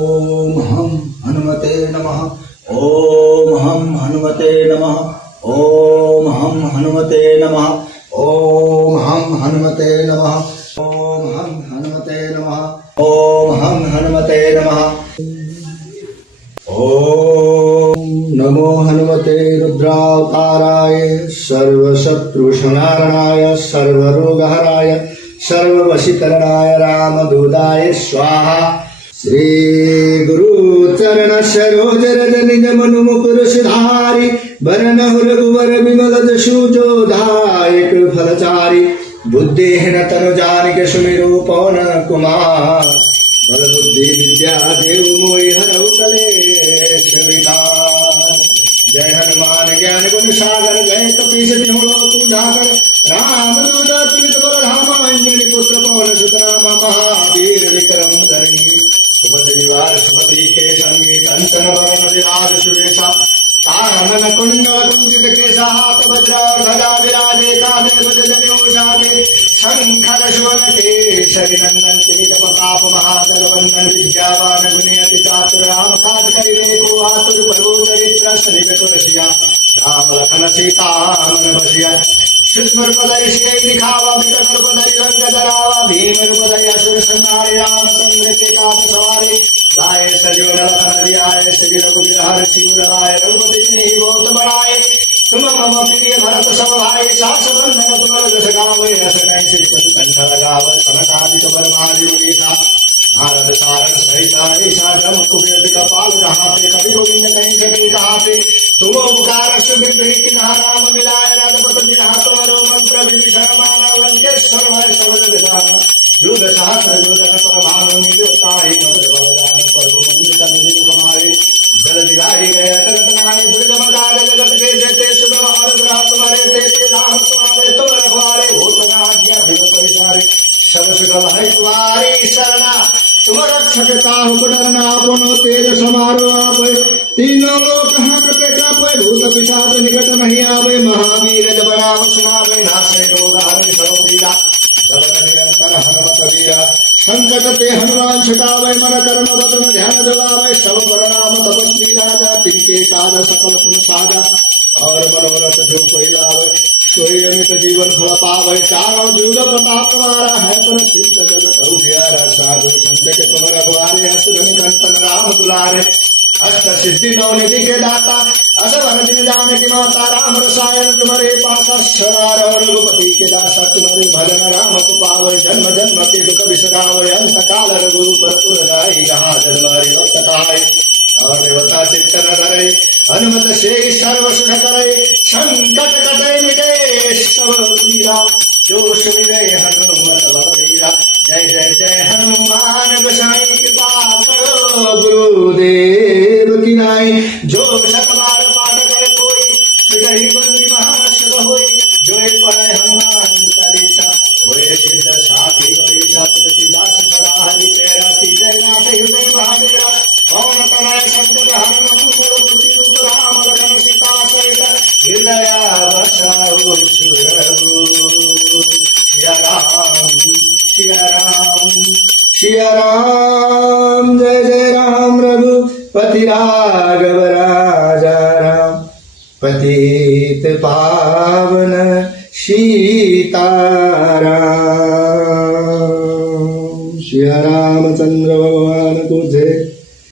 ओम हम हनुमते नमः। ओम हम हनुमते नमः। ओम हम हनुमते नमः। ओम हम हनुमते नमः। ओम हम हनुमते नमः। ओम हम हनुमते नमः। ओम नमो हनुमते रुद्रावताराय सर्वशत्रुसंहारणाय सर्वरोगहराय सर्ववशीकरणाय रामदूताय स्वाहा। श्री गुरु चरण सरोज रज निज मनु मुकुर सुधारि वरण रघुवर विमल जसु जो दायक फलचारि बुद्धिहीन तनु जानिके सुमिरु पवन कुमार बल बुद्धि विद्या देव मोहि हरहु कलेश विकार। जय हनुमान ज्ञान गुण सागर जय कपीश तिहुँ लोक उजागर राम दूत अतुलित बल धाम अंजनी पुत्र पवन सुत नाम महावीर विक्रम धरी सुमति निवार सुमति के संगी कंचन वरण विराज सुरेशा कानन कुंडल कुंचित केसा हाथ वज्र ध्वजा विराजे कांधे ध्वज जनेऊ शंखर सुवन केसरी नंदन तेज प्रताप महाबल वंदन विद्यावान गुणी अति चातुर राम काज करिबे को आतुर प्रभु चरित्र शरीर को रसिया राम लखन सीता मन बसिया सूक्ष्म रूपधरि से दिखावा विकट रूपधरि रंग धरावा भीम रूपधरि असुर संहारे रामचंद्र के काज सवारे लाए सजीवन लखन जियाए श्री रघुवीर हर शिवर लाए रघुपति तिन्हि बहुत बड़ाए तुम मम प्रिय भरत सब भाई सास बंधन तुमर जस गावे रस कहीं श्रीपति कंठ लगावे सनकादिक बरमारी मुनीसा नारद सारद सहित ऐसा जम कुबेर कपाल कहाते कवि गोविंद कहीं जगह कहाते तुम उपकार सुबित नाम मिलाए राजपत बिना तुम्हारो मंत्र विभीषण माना लंकेश्वर भय सबद विधान युग सहस्र योजन पर भानु मिलोताहि मद बलदान प्रभु मुद्रिका निधि कुमारी जल बिहारी गए तरत नाय दुर्गम काज जगत के जेते सुगम अनुग्रह तुम्हारे देते राम तुम्हारे तुम रखवारे हो बना आज्ञा बिन परिचारे सब सुगल है तुम्हारी शरणा तुम रक्षक काहु को डरना आपनो तेज समारो आपे तीनों लोक हाकते कापे भूत पिशाच निकट नहीं आवे महावीर जब नाम सुनावे नासे रोग हरे सब पीड़ा जगत निरंतर हनुमत वीरा संकट ते हनुमान छुटावे मन कर्म वचन ध्यान जलावे सब पर नाम तपस्वी राजा तिनके काज सकल तुम साजा और मनोरथ जो कोई लावे सोई अमित जीवन फल पावे चारों जुग प्रताप तुम्हारा है पर सिद्ध जगत उजियारा साधु संत के तुम रघुवारे असुर निकंदन राम दुलारे अष्ट सिद्धि नौ निधि के दाता असवर दिन जानकी माता राम रसायन तुम्हारे पासा सरार रघुपति के दासा तुम्हारे भजन राम को पावे जन्म जन्म के दुख बिसरावे अंत काल रघुवर पुर जाई जहाँ जन्म हरि भक्त कहाई और देवता चित्तन धरे हनुमत से सर्व सुख करे संकट कटे मिटे सब पीरा जो सुमिरे हनुमत बलबीरा। जय जय जय हनुमान गोसाई कृपा करो गुरुदेव की नाई जो शतबार पाठ करे कोई सुजहि बंदी महाशुभ होई जो पढ़े हनुमान चालीसा होए सिद्ध साखी गणेशा तुलसीदास सदा हरि तेरा की जय नाथ हृदय महादेवा कौन तनय संकट हरण मूल बुद्धि रूप राम लखन सीता सहित हृदय बसाओ सुरभु सिया राम सिया राम सिया राम जय जय राम रघुपति राघव राजा राम पतित पावन सीताराम सिया रामचंद्र